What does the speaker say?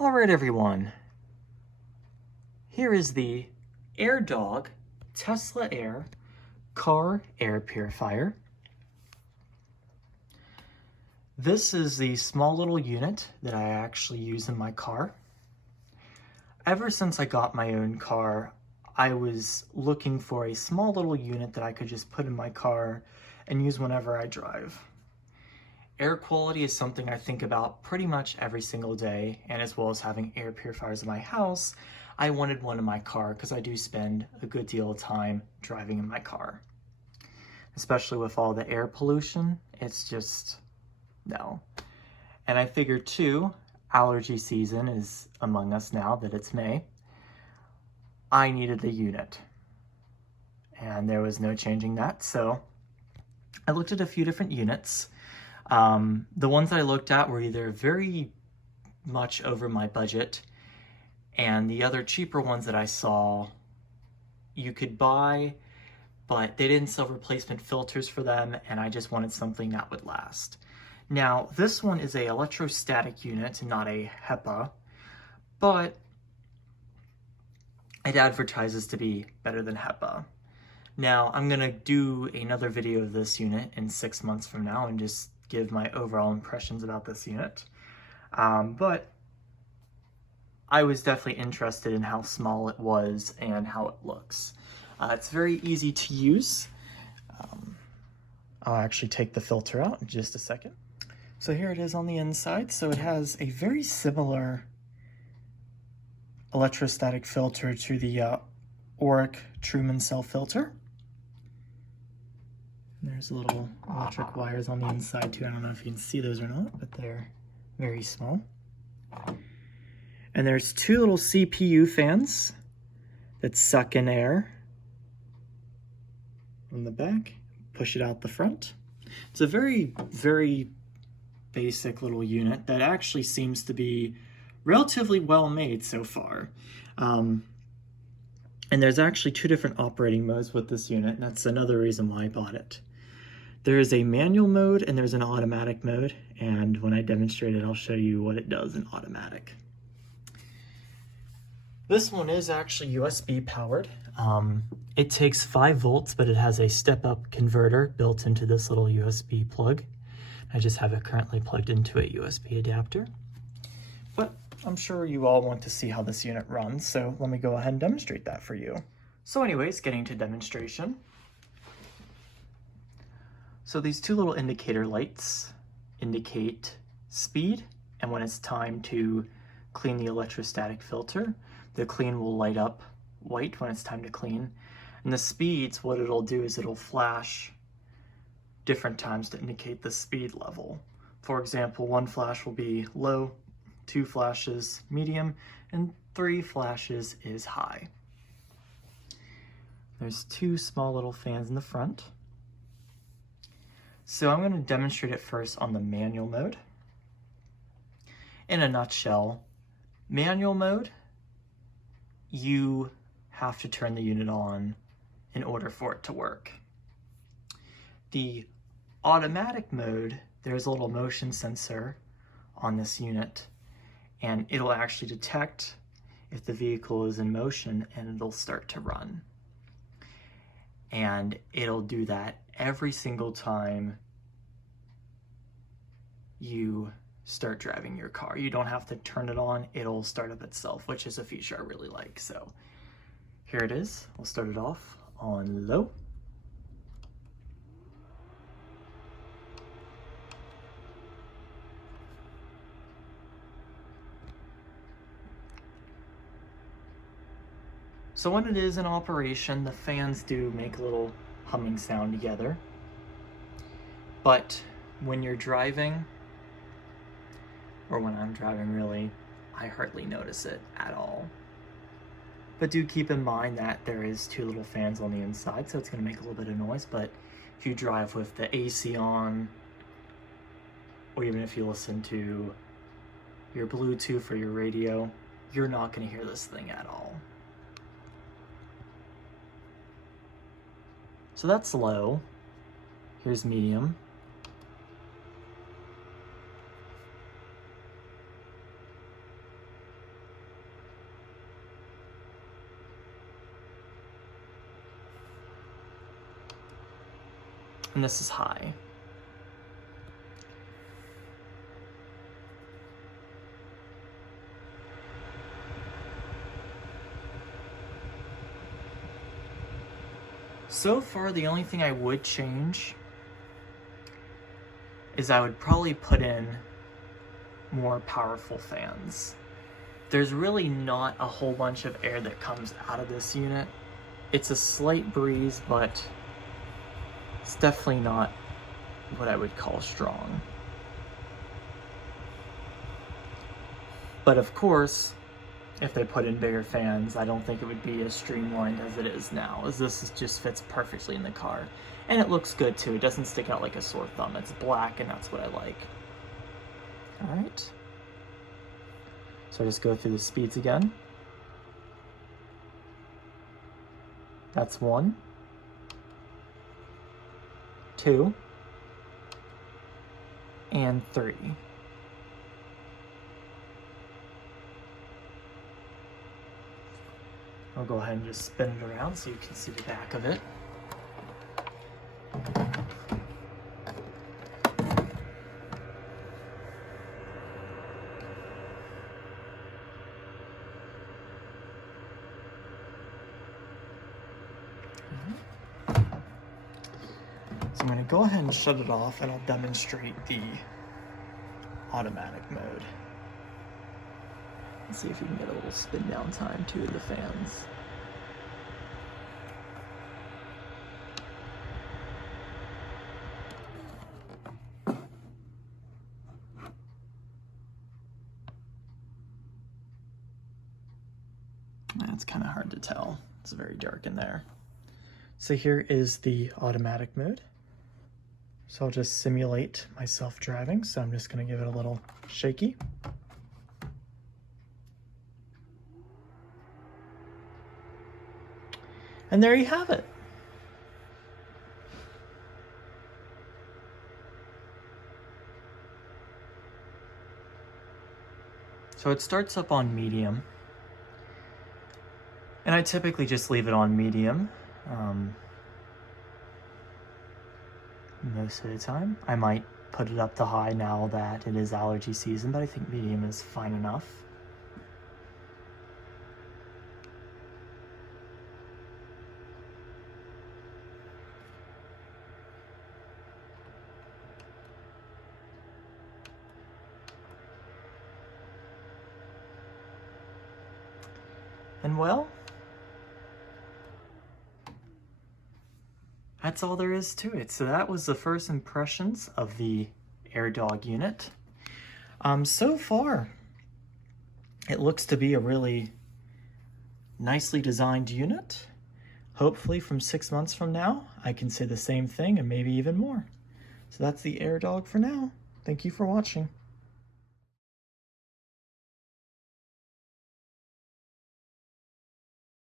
Alright everyone, here is the AirDog TeslaAire car air purifier. This is the small little unit that I actually use in my car. Ever since I got my own car, I was looking for a small little unit that I could just put in my car and use whenever I drive. Air quality is something I think about pretty much every single day, and as well as having air purifiers in my house, I wanted one in my car because I do spend a good deal of time driving in my car. Especially with all the air pollution, it's just, no. And I figured too, allergy season is among us now that it's May. I needed a unit, and there was no changing that, so I looked at a few different units. The ones that I looked at were either very much over my budget, and the other cheaper ones that I saw you could buy, but they didn't sell replacement filters for them, and I just wanted something that would last. Now, this one is a electrostatic unit, not a HEPA, but it advertises to be better than HEPA. Now, I'm gonna do another video of this unit in 6 months from now and just give my overall impressions about this unit. But I was definitely interested in how small it was and how it looks. It's very easy to use. I'll actually take the filter out in just a second. So here it is on the inside. So it has a very similar electrostatic filter to the Auric Truman cell filter. There's little electric wires on the inside too. I don't know if you can see those or not, but they're very small. And there's two little CPU fans that suck in air from the back, push it out the front. It's a very, very basic little unit that actually seems to be relatively well made so far. And there's actually two different operating modes with this unit, and that's another reason why I bought it. There is a manual mode and there's an automatic mode, and when I demonstrate it, I'll show you what it does in automatic. This one is actually USB powered. It takes 5 volts, but it has a step-up converter built into this little USB plug. I just have it currently plugged into a USB adapter. But I'm sure you all want to see how this unit runs, so let me go ahead and demonstrate that for you. So anyways, getting to demonstration. So these two little indicator lights indicate speed, and when it's time to clean the electrostatic filter, the clean will light up white when it's time to clean. And the speeds, what it'll do is it'll flash different times to indicate the speed level. For example, 1 flash will be low, 2 flashes medium, and 3 flashes is high. There's 2 small little fans in the front. So I'm going to demonstrate it first on the manual mode. In a nutshell, manual mode, you have to turn the unit on in order for it to work. The automatic mode, there's a little motion sensor on this unit, and it'll actually detect if the vehicle is in motion and it'll start to run. And it'll do that every single time you start driving your car. You don't have to turn it on, it'll start up itself, which is a feature I really like. So here it is. We'll start it off on low. So when it is in operation, the fans do make a little humming sound together. But when you're driving, or when I'm driving really, I hardly notice it at all. But do keep in mind that there is 2 little fans on the inside, so it's gonna make a little bit of noise, but if you drive with the AC on, or even if you listen to your Bluetooth or your radio, you're not gonna hear this thing at all. So that's low. Here's medium. and this is high. So far, the only thing I would change is I would probably put in more powerful fans. There's really not a whole bunch of air that comes out of this unit. It's a slight breeze, but it's definitely not what I would call strong. But of course, if they put in bigger fans, I don't think it would be as streamlined as it is now, as this just fits perfectly in the car. And it looks good too. It doesn't stick out like a sore thumb. It's black, and that's what I like. All right. So I just go through the speeds again. That's 1, 2, and 3. I'll go ahead and just spin it around so you can see the back of it. So I'm going to go ahead and shut it off, and I'll demonstrate the automatic mode. Let's see if we can get a little spin down time too of the fans. It's kind of hard to tell. It's very dark in there. So here is the automatic mode. So I'll just simulate myself driving. So I'm just going to give it a little shaky. And there you have it. So it starts up on medium. And I typically just leave it on medium most of the time. I might put it up to high now that it is allergy season, but I think medium is fine enough. And well, that's all there is to it. So that was the first impressions of the AirDog unit. So far, it looks to be a really nicely designed unit. Hopefully from 6 months from now, I can say the same thing and maybe even more. So that's the AirDog for now. Thank you for watching.